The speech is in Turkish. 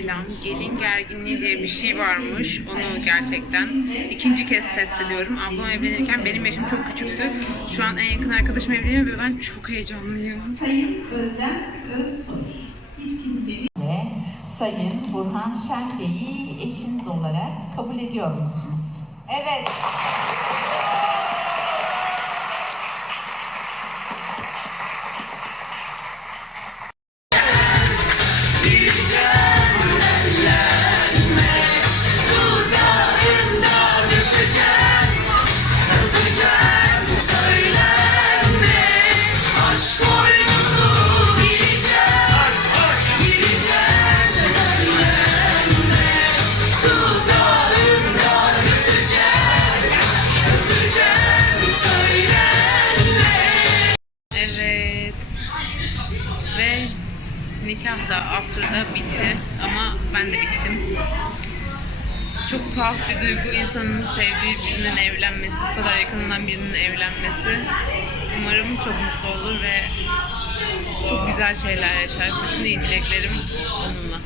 Taylan, gelin gerginliği diye bir şey varmış. Onu gerçekten ikinci kez test ediyorum. Ablam evlenirken benim yaşım çok küçüktü. Şu an en yakın arkadaşım evleniyor ve ben çok heyecanlıyım. Sayın Özlem Özsoy. Hiç kimsenin ve Sayın Burhan Şenbey'i eşiniz olarak kabul ediyor musunuz? Evet. Evet. Nikah da after'da bitti ama ben de bittim. Çok tuhaf bir duygu insanın sevdiği birinin evlenmesi, bu yakınından birinin evlenmesi. Umarım çok mutlu olur ve çok güzel şeyler yaşar. Bütün iyi dileklerim onunla.